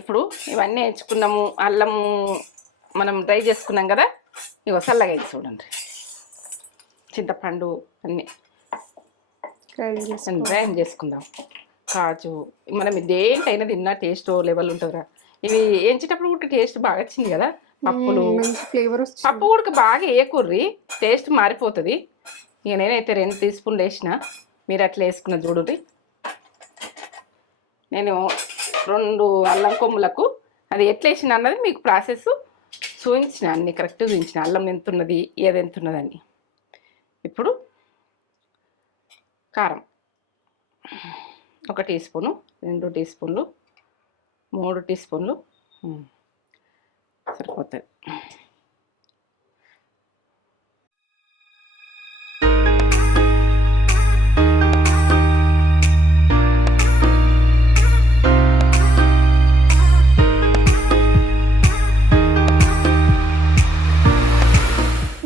ఇప్పుడు ఇవన్నీ వేయించుకున్నాము. అల్లం మనం డ్రై చేసుకున్నాం కదా, ఇగో చల్లగా అయింది చూడండి. చింతపండు అన్నీ గ్రైండ్ చేసుకుందాం. కాజు మనం దేంటైనా తిన్నా టేస్ట్ లెవెల్ ఉంటుందిరా. ఇవి వేయించేటప్పుడు కూడా టేస్ట్ బాగా వచ్చింది కదా. పప్పులు ఫ్లేవర్ పప్పు ఉడక బాగా వేయకూర్రి, టేస్ట్ మారిపోతుంది. ఇక నేనైతే 2 టీ స్పూన్లు వేసిన, మీరు అట్లా వేసుకున్న చూడండి. నేను 2 అల్లం కొమ్ములకు అది ఎట్లా వేసిన అన్నది మీకు ప్రాసెస్ చూపించిన, అన్ని కరెక్ట్గా చూపించిన. అల్లం ఎంత ఉన్నది, ఏది ఎంత ఉన్నదని. ఇప్పుడు కారం 1 టీ స్పూను, 2 టీ స్పూన్లు, 3 టీ స్పూన్లు సరిపోతుంది.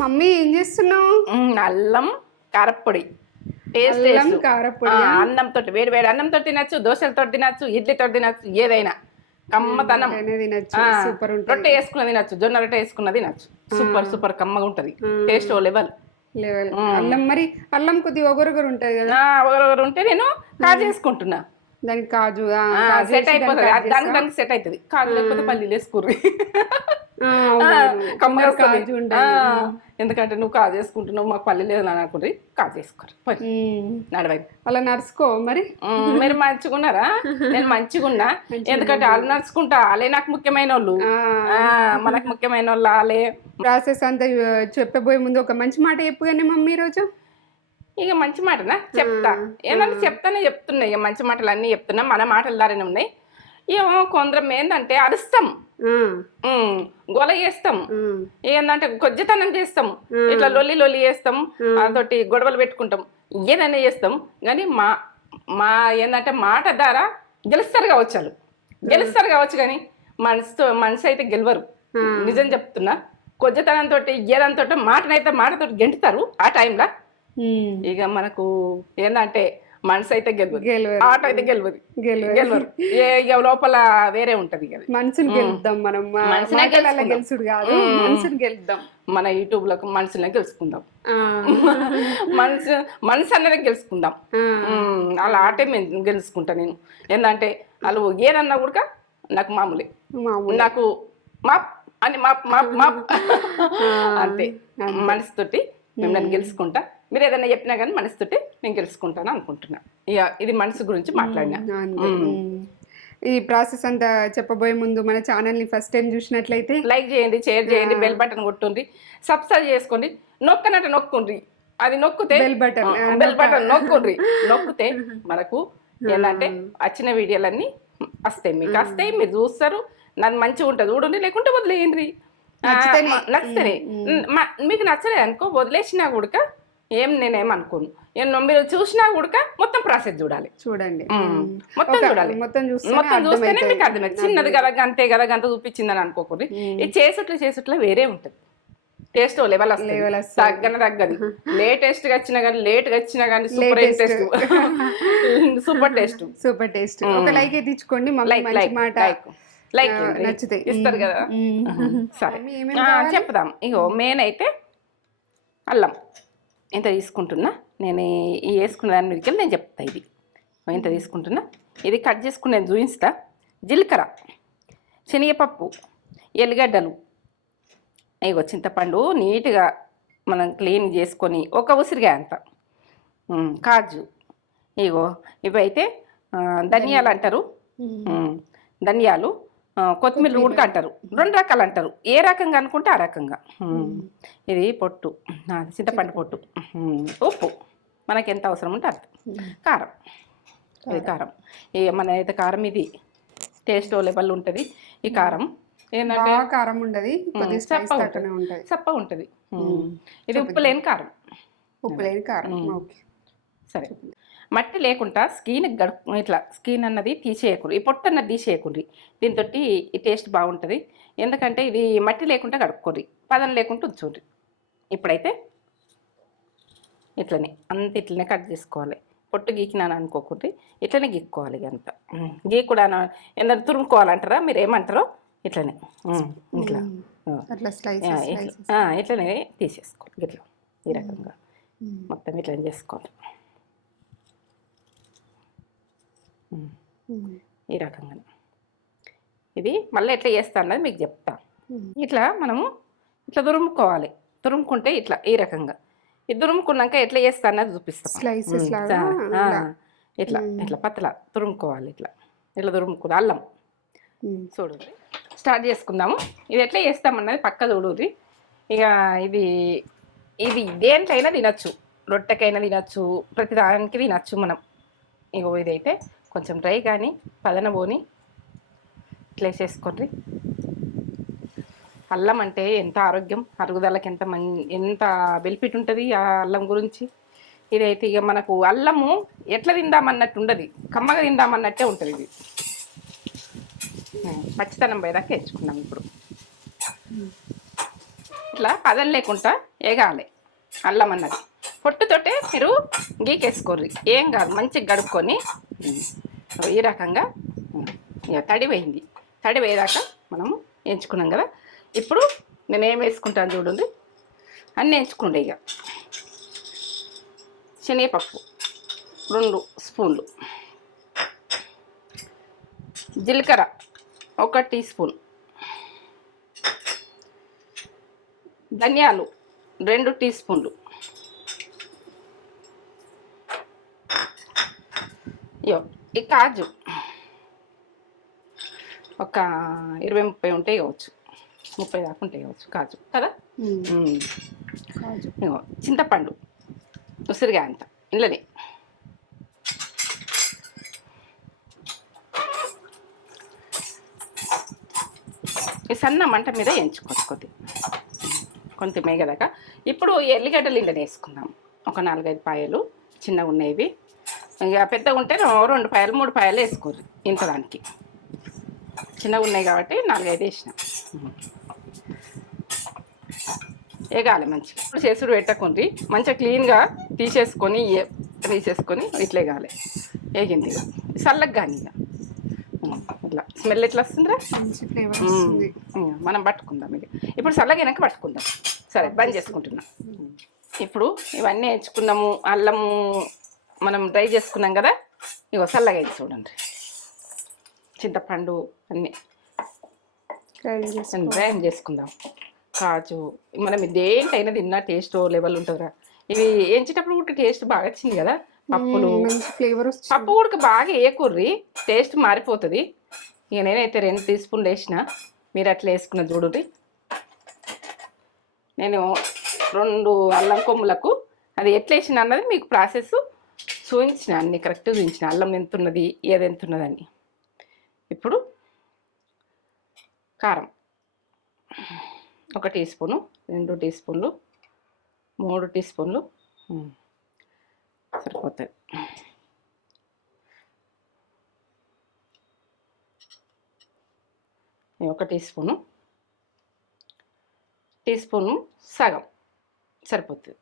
మమ్మీ ఏం చేస్తున్నావు? అల్లం కారప్పొడి. కారప్పొడి అన్నంతో, వేడి వేడి అన్నంతో తినచ్చు, దోశలతో తినచ్చు, ఇడ్లీతో తినచ్చు, ఏదైనా కమ్మతనం. రొట్టె వేసుకున్న తినచ్చు, జొన్న రొట్టె వేసుకున్న తినచ్చు. సూపర్ కమ్మగా ఉంటది, టేస్ట్ లెవెల్. అల్లం మరి అల్లం కొద్దిగా ఒగరొగరు ఉంటది కదా, ఒగరొగరు ఉంటే నేను కాజు వేసుకుంటున్నా. దానికి కాజు సెట్ అయిపోతుంది, దానికి సెట్ అవుతుంది. కాజు లేకపోతే పల్లీలు వేసుకుర్రి, కమ్మగా ఎందుకంటే నువ్వు కాజు వేసుకుంటున్నావు, మాకు పల్లి లేదు అని అనుకుంటే కాజు వేసుకోరు. నడవై అలా నడుచుకో మరి. మీరు మంచిగున్నారా? నేను మంచిగున్నా, ఎందుకంటే వాళ్ళు నడుచుకుంటా. వాళ్ళే నాకు ముఖ్యమైన వాళ్ళు, మనకు ముఖ్యమైన వాళ్ళు వాళ్ళే. ప్రాసెస్ అంతా చెప్పబోయే ముందు ఒక మంచి మాట చెప్పు కానీ మమ్మీ ఈరోజు. ఇక మంచి మాటనా చెప్తా, ఏంటంటే చెప్తున్నా. ఇక మంచి మాటలు అన్నీ చెప్తున్నా, మన మాటల దారినే ఉన్నాయి. ఏమో కొందరం ఏంటంటే అరుస్తాం, గొల చేస్తాం, ఏంటంటే కొజ్జతనం చేస్తాం, ఇట్లా లొల్లి చేస్తాం, అదొకటి గొడవలు పెట్టుకుంటాం, ఏదైనా చేస్తాం. కానీ మా ఏంటంటే మాట ద్వారా గెలుస్తారు కావచ్చు కానీ మనసు అయితే గెలవరు. నిజం చెప్తున్నా. కొజ్జతనంతో ఏదంతో మాటతో గెంటుతారు ఆ టైంలో. ఇక మనకు ఏంటంటే మనసు అయితే గెలవదు, ఆట అయితే గెలవరు. లోపల వేరే ఉంటది కదా. మనసుని గెలుద్దాం మనం, గెలుసుడు కాదు, మనసుని గెలుద్దాం. మన యూట్యూబ్ లో మనసునే గెలుచుకుందాం, మనసు అన్నదే గెలుచుకుందాం. అలా ఆటే మేము గెలుచుకుంటా. నేను ఏంటంటే వాళ్ళు ఏదన్నా కూడా నాకు మామూలే, నాకు మాప్ అని మాప్ అంతే. మనసుతోటి మిమ్మల్ని గెలుచుకుంటా. మీరు ఏదైనా చెప్పినా కానీ మనసుతోటి నేను గెలుచుకుంటాను అనుకుంటున్నా. ఇక ఇది మనసు గురించి మాట్లాడినా. ఈ ప్రాసెస్ అంతా చెప్పబోయే ముందు మన ఛానల్ని ఫస్ట్ టైం చూసినట్లయితే లైక్ చేయండి, షేర్ చేయండి, బెల్ బటన్ కొట్టుండ్రి, సబ్స్క్రైబ్ చేసుకోండి. నొక్కుండ్రి, అది నొక్కితే బెల్ బటన్ నొక్కితే మనకు ఏంటంటే వచ్చిన వీడియోలన్నీ వస్తాయి, మీకు వస్తాయి, మీరు చూస్తారు. నాకు మంచిగా ఉంటుంది చూడండి, లేకుంటే వదిలేయండి. నచ్చితే మీకు నచ్చలేదు అనుకో, వదిలేసినా కూడా నేనేమనుకోను. మీరు చూసినా కూడా మొత్తం ప్రాసెస్ చూడండి, మొత్తం చూస్తేనే మీకు అర్థమైంది. చిన్నది కదా గంతే కదా గంత చూపించిందని అనుకోకూడదు. ఇది చేసేట్లో వేరే ఉంటుంది, టేస్ట్ లెవెల్ వస్తుంది, తగ్గది. లేటెస్ట్ గా వచ్చినా కానీ లేట్గా వచ్చినా కానీ సూపర్ టేస్ట్. ఒక లైక్ అయితే ఇచ్చుకోండి, లైక్ నచ్చితే ఇస్తారు కదా. సరే చెప్దాం. ఇగో మెయిన్ అయితే అల్లం ఎంత తీసుకుంటున్నా నేను, ఈ వేసుకున్న దాని మీదకి నేను చెప్తా. ఇది ఎంత తీసుకుంటున్నా, ఇది కట్ చేసుకుని నేను చూపిస్తా. జీలకర్ర, శనగపప్పు, ఎల్లిగడ్డలు, ఇగో చింతపండు నీట్గా మనం క్లీన్ చేసుకొని ఒక ఉసిరిగా అంత, కాజు, ఇగో ఇవైతే ధనియాలు అంటారు, ధనియాలు, కొత్తిమీర ఉడక అంటారు. 2 రకాలు అంటారు, ఏ రకంగా అనుకుంటే ఆ రకంగా. ఇది పొట్టు, చింతపండు పొట్టు, ఉప్పు మనకి ఎంత అవసరం ఉంటే అంత, కారం, ఇది కారం. మన అయితే కారం ఇది టేస్ట్ లెవెల్ ఉంటుంది. ఈ కారం ఏంటంటే కారం ఉండదు, చప్ప ఉంటుంది. ఇది ఉప్పు లేని కారం. సరే, మట్టి లేకుండా స్కిన్ ఇట్లా స్కిన్ అన్నది తీసేయకూడదు, ఈ పొట్టు అన్నది తీసేయకూడదు. దీంతో ఈ టేస్ట్ బాగుంటుంది. ఎందుకంటే ఇది మట్టి లేకుండా కడుక్కోర్రి, పదం లేకుండా ఉంచుర్రి. ఇప్పుడైతే ఇట్లనే ఇట్లనే కట్ చేసుకోవాలి. పొట్టు గీకినాను అనుకోకూడదు, ఇట్లనే గీక్కోవాలి ఇక అంతా. గీక్ కూడా ఏంటంటే తురుముకోవాలంటారా, మీరు ఏమంటారో ఇట్లనే ఇట్లా అట్లా ఇట్లనే తీసేసుకోవాలి. ఇట్లా ఈ రకంగా మొత్తం ఇట్లా చేసుకోవాలి. ఈ రకంగా ఇది మళ్ళీ ఎట్లా చేస్తా అన్నది మీకు చెప్తా. ఇట్లా మనము ఇట్లా తురుముకోవాలి. తురుముకుంటే ఇట్లా ఈ రకంగా ఇది తురుముకున్నాక ఎట్లా చేస్తా అన్నది చూపిస్తాం. ఇట్లా ఇట్లా పతలా తురుముకోవాలి. ఇట్లా ఇట్లా తురుముకోవాలి. అల్లం చూడండి, స్టార్ట్ చేసుకుందాము. ఇది ఎట్లా చేస్తామన్నది పక్క చూడుర్రి. ఇక ఇది ఇది దేంట్లైనా తినచ్చు, రొట్టెకైనా తినచ్చు, ప్రతి దానికి తినచ్చు మనం. ఇగో ఇదైతే కొంచెం డ్రై కానీ పదన పోని ఇట్లా వేసేసుకోండి. అల్లం అంటే ఎంత ఆరోగ్యం, అరుగుదలకి ఎంత బెనిఫిట్ ఉంటుంది ఆ అల్లం గురించి. ఇదైతే ఇక మనకు అల్లము ఎట్లా తిందామన్నట్టు ఉండదు, కమ్మగా తిందామన్నట్టే ఉంటుంది. ఇది పచ్చితనం పోయేదాకా ఎంచుకున్నాం. ఇప్పుడు ఇట్లా పదం లేకుండా ఏగాలి అల్లం అన్నది. పొట్టుతోటే మీరు గీకేసుకోర్రి, ఏం కాదు. మంచిగా గడుపుకొని ఈ రకంగా ఇక తడి వేయింది. తడి వేయదాకా మనము ఎంచుకున్నాం కదా. ఇప్పుడు నేను ఏం వేసుకుంటాను చూడండి, అన్నీ ఎంచుకుంటే. ఇక శనగపప్పు 2 స్పూన్లు, జీలకర్ర 1 టీ స్పూన్, ధనియాలు 2 టీ స్పూన్లు, ఈ కాజు ఒక 20-30 ఉంటాయి కావచ్చు, 30 దాకా ఉంటాయి కావచ్చు కాజు కదా. చింతపండు ఉసిరిగా అంత ఇళ్ళని. ఈ సన్న మంట మీద ఎంచుకోవచ్చు కొంచెం మేగదాకా. ఇప్పుడు ఎల్లిగడ్డలు ఇండని వేసుకుందాం. ఒక 4-5 పాయలు చిన్నగా ఉన్నాయి. ఇక పెద్దగా ఉంటే 2 పాయలు 3 పాయలు వేసుకోరు. ఇంత దానికి చిన్నగా ఉన్నాయి కాబట్టి 4-5 వేసిన. వేగాలి మంచిగా. ఇప్పుడు చేసుడు పెట్టకుంది, మంచిగా క్లీన్గా తీసేసుకొని ఇట్లా వేగాలి. వేగింది చల్లగా కానీ ఇక ఇట్లా స్మెల్ ఎట్లా వస్తుందిరా, మనం పట్టుకుందాం. ఇక ఇప్పుడు చల్లగినాక పట్టుకుందాం. సరే, బంద్ చేసుకుంటున్నాం. ఇప్పుడు ఇవన్నీ ఎంచుకున్నాము. అల్లము మనం డ్రై చేసుకున్నాం కదా. ఇగో చల్లగా అయింది చూడండి. చింతపండు అన్నీ గ్రైండ్ చేసుకుందాం. కాజు మనం దేంటైనా తిన్నా టేస్ట్ లెవెల్ ఉంటుందిరా. ఇవి ఎంచేటప్పుడు కూడా టేస్ట్ బాగా వచ్చింది కదా. పప్పులు ఫ్లేవర్, పప్పు కూడా బాగా వేయకూర్రి, టేస్ట్ మారిపోతుంది. ఇక నేనైతే 2 టీ స్పూన్లు వేసిన, మీరు అట్లా వేసుకున్న చూడండి. నేను 2 అల్లం కొమ్ములకు అది ఎట్లా వేసిన అన్నది మీకు ప్రాసెస్ చూపించిన, అన్ని కరెక్ట్గా చూపించిన. అల్లం ఎంత ఉన్నది, ఏది ఎంత ఉన్నదని. ఇప్పుడు కారం 1 టీ స్పూను, 2 టీ స్పూన్లు, 3 టీ స్పూన్లు సరిపోతుంది. ఒక టీ స్పూను సగం సరిపోతుంది.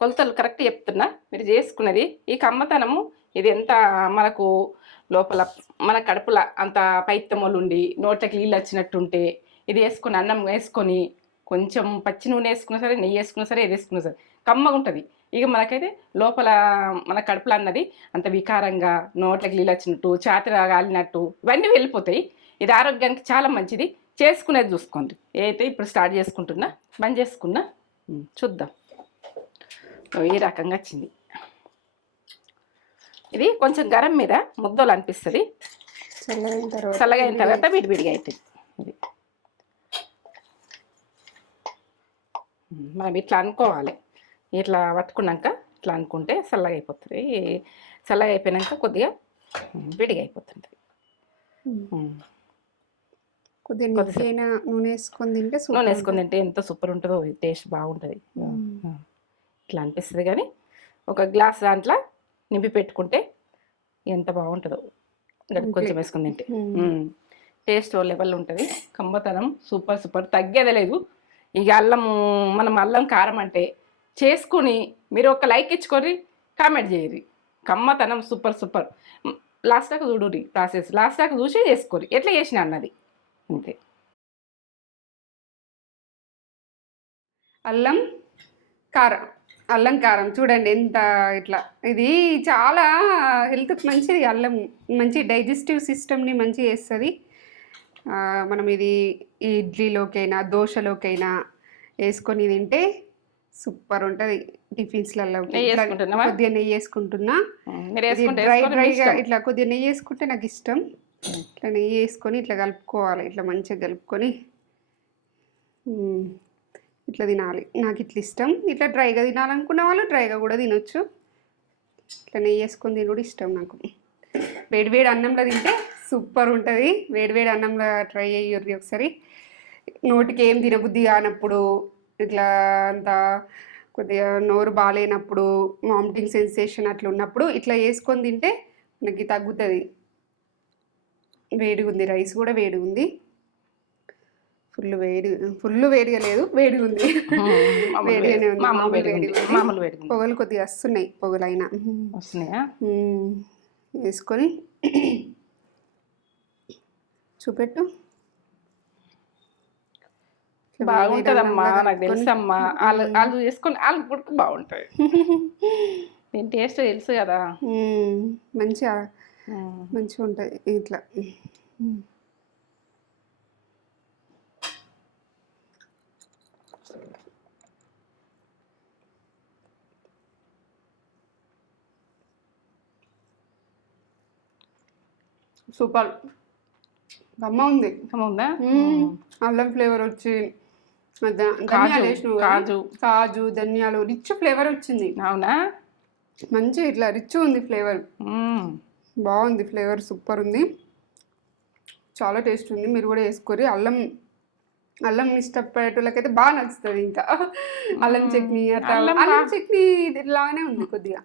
కొలతలు కరెక్ట్ చెప్తున్నా, మీరు చేసుకున్నది. ఈ కమ్మతనము ఇది ఎంత మనకు లోపల మన కడుపుల అంత పైత్తమోలు ఉండి నోట్లకి నీళ్ళు వచ్చినట్టుంటే ఇది వేసుకొని అన్నం వేసుకొని కొంచెం పచ్చి నూనె వేసుకున్నా సరే, నెయ్యి వేసుకున్నా సరే, ఏది వేసుకున్నా సరే కమ్మగా ఉంటుంది. ఇక మనకైతే లోపల మన కడుపులో అన్నది అంత వికారంగా నోట్లకి నీళ్ళు వచ్చినట్టు, ఛాతి కాలినట్టు ఇవన్నీ వెళ్ళిపోతాయి. ఇది ఆరోగ్యానికి చాలా మంచిది. చేసుకునేది చూసుకోండి. అయితే ఇప్పుడు స్టార్ట్ చేసుకుంటున్నా, బంద్ చేసుకున్నా. చూద్దాం. ఈ రకంగా వచ్చింది. ఇది కొంచెం గరం మీద ముద్దలు అనిపిస్తుంది. చల్లగైన తర్వాత విడివిడిగా అవుతుంది. ఇది మనం ఇట్లా అనుకోవాలి. ఇట్లా పట్టుకున్నాక ఇట్లా అనుకుంటే చల్లగా అయిపోతుంది. చల్లగా అయిపోయాక కొద్దిగా విడిగా అయిపోతుంది. నూనె వేసుకొని తింటే ఎంత సూపర్ ఉంటుందో, టేస్ట్ బాగుంటుంది. ఇట్లా అనిపిస్తుంది. కానీ ఒక గ్లాస్ దాంట్లో నింపి పెట్టుకుంటే ఎంత బాగుంటుందో. కొంచెం వేసుకుని తింటే టేస్ట్ లెవెల్ ఉంటుంది. కమ్మతనం సూపర్ తగ్గేదే లేదు. ఇక అల్లము మనం అల్లం కారం అంటే చేసుకుని మీరు ఒక లైక్ ఇచ్చుకొని కామెంట్ చేయరు. కమ్మతనం సూపర్. లాస్ట్ దాకా చూడుర్రి ప్రాసెస్, లాస్ట్ దాకా చూసి చేసుకోరి ఎట్లా చేసిన అన్నది అంతే. అల్లం కారం చూడండి ఎంత ఇట్లా. ఇది చాలా హెల్త్కి మంచిది. అల్లం మంచి డైజెస్టివ్ సిస్టమ్ని మంచి చేస్తుంది. మనం ఇది ఇడ్లీలోకైనా దోశలోకైనా వేసుకొని తింటే సూపర్ ఉంటుంది. టిఫిన్స్లలో కొద్దిగా నెయ్యి వేసుకుంటున్నా. డ్రైగా ఇట్లా కొద్దిగా నెయ్యి వేసుకుంటే నాకు ఇష్టం. ఇట్లా నెయ్యి వేసుకొని ఇట్లా కలుపుకోవాలి. ఇట్లా మంచిగా కలుపుకొని ఇట్లా తినాలి. నాకు ఇట్లా ఇష్టం. ఇట్లా డ్రైగా తినాలనుకున్న వాళ్ళు డ్రైగా కూడా తినొచ్చు. ఇట్లా నెయ్యి వేసుకొని తిని కూడా ఇష్టం నాకు. వేడివేడి అన్నంలో తింటే సూపర్ ఉంటుంది. వేడివేడి అన్నంలో ట్రై అయ్యి ఒకసారి. నోటికి ఏం తినబుద్ధి కానప్పుడు, ఇట్లా అంత కొద్దిగా నోరు బాగాలేనప్పుడు, వామిటింగ్ సెన్సేషన్ అట్లా ఉన్నప్పుడు ఇట్లా వేసుకొని తింటే మనకి తగ్గుతుంది. వేడిగా ఉంది, రైస్ కూడా వేడిగా ఉంది. ఫుల్ వేడిగా లేదు, వేడిగా ఉంది. వేడిగానే ఉంది, మామూలు వేడి. పొగలు కొద్దిగా వస్తున్నాయి. పొగలైనా వస్తున్నాయా? వేసుకొని చూపెట్టు. బాగుంటుందమ్మా, నాకు తెలుసమ్మా. వాళ్ళు చేసుకొని వాళ్ళు పుట్టుకు బాగుంటుంది. నేను టేస్ట్ తెలుసు కదా. మంచిగా ఉంటుంది ఇట్లా. సూపర్. గమ్మ ఉంది. ఉందా? అల్లం ఫ్లేవర్ వచ్చి కాజు ధనియాలు రిచ్ ఫ్లేవర్ వచ్చింది. అవునా? మంచి ఇట్లా రిచ్ ఉంది ఫ్లేవర్. బాగుంది ఫ్లేవర్, సూపర్ ఉంది. చాలా టేస్ట్ ఉంది. మీరు కూడా వేసుకోరి. అల్లం ఇష్టపడేటోళ్ళకైతే బాగా నచ్చుతుంది. ఇంకా అల్లం చట్నీ అట్లా అల్లం చట్నీ ఇలానే ఉంది కొద్దిగా.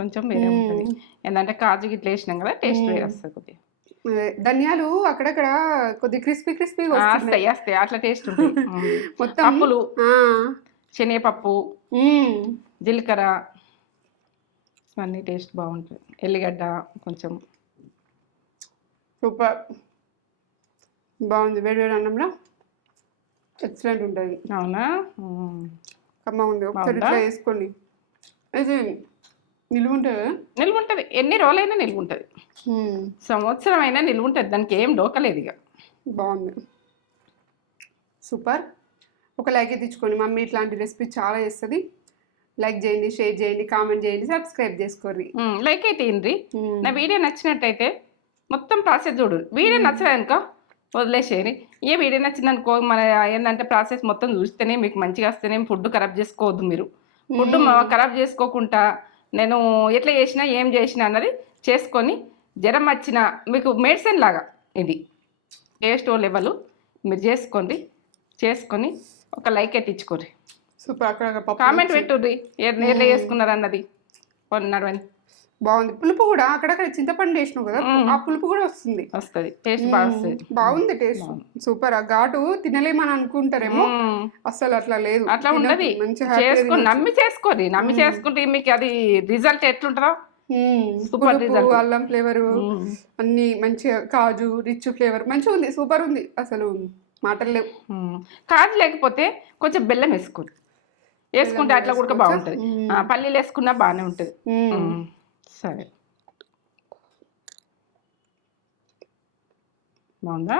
కొంచెం వేరే ఉంటుంది. ఏంటంటే కాజు గిట్ల వేసినాం కదా, టేస్ట్ వేరే వస్తుంది కొద్దిగా. ధనియాలు అక్కడక్కడ కొద్దిగా క్రిస్పీ వస్తాయి. అట్లా టేస్ట్ ఉంటుంది. మొత్తం పప్పులు, శనగపప్పు, జీలకర్ర ఇవన్నీ టేస్ట్ బాగుంటుంది. ఎల్లిగడ్డ కొంచెం సూపర్ బాగుంది. వేడివేడి అన్నంలో ఎక్సలెంట్ ఉంటుంది. అవునా? కమ్మ ఉంది. ఒకసారి ఇట్లా వేసుకోండి. ఇది నిలువ ఉంటుంది. ఎన్ని రోజులైనా నిలువ ఉంటుంది. సంవత్సరం అయినా నిలువ ఉంటుంది. దానికి ఏం డోకలేదు. ఇక బాగుంది, సూపర్. ఒక లైక్ తెచ్చుకోండి. మమ్మీ ఇట్లాంటి రెసిపీ చాలా చేస్తుంది. లైక్ చేయండి, షేర్ చేయండి, కామెంట్ చేయండి, సబ్స్క్రైబ్ చేసుకోండి. లైక్ అయితే ఏంటి, నా వీడియో నచ్చినట్టయితే మొత్తం ప్రాసెస్ చూడు. వీడియో నచ్చలేదనుకో వదిలేసేయండి. ఏ వీడియో నచ్చిందనుకో మన ఏంటంటే ప్రాసెస్ మొత్తం చూస్తేనే మీకు మంచిగా వస్తేనే ఫుడ్ ఖరాబ్ చేసుకోవద్దు. మీరు ఫుడ్ ఖరాబ్ చేసుకోకుండా నేను ఎట్లా చేసినా ఏం చేసినా అన్నది చేసుకొని జ్వరం వచ్చినా మీకు మెడిసిన్ లాగా ఇది టేస్ట్ లెవెల్ మీరు చేసుకొని ఒక లైక్ ఎట్టించుకోండి. సూపర్. కామెంట్ పెట్టుర్రి ఎట్లా చేసుకున్నారు అన్నది కొన్నాడు అని. బాగుంది. పులుపు కూడా అక్కడక్కడ చింతపండు వేసినావు కదా, ఆ పులుపు కూడా వస్తుంది. టేస్ట్ బాగా వస్తుంది. బాగుంది టేస్ట్, సూపర్. ఆ ఘాటు తినలేమని అనుకుంటారేమో, అసలు అట్లా లేదు. అట్లా ఉండదు. నమ్మి చేసుకుంటే మీకు అది రిజల్ట్ ఎట్లుంటుందో సూపర్ రిజల్ట్. అల్లం ఫ్లేవర్ అన్ని మంచిగా, కాజు రిచ్ ఫ్లేవర్ మంచిగా ఉంది, సూపర్ ఉంది. అసలు మాటలు లేవు. కాజు లేకపోతే కొంచెం బెల్లం వేసుకుంటే అట్లా కూడా బాగుంటుంది. పల్లీలు వేసుకున్నా బాగానే ఉంటుంది. సరే, బాగుందా?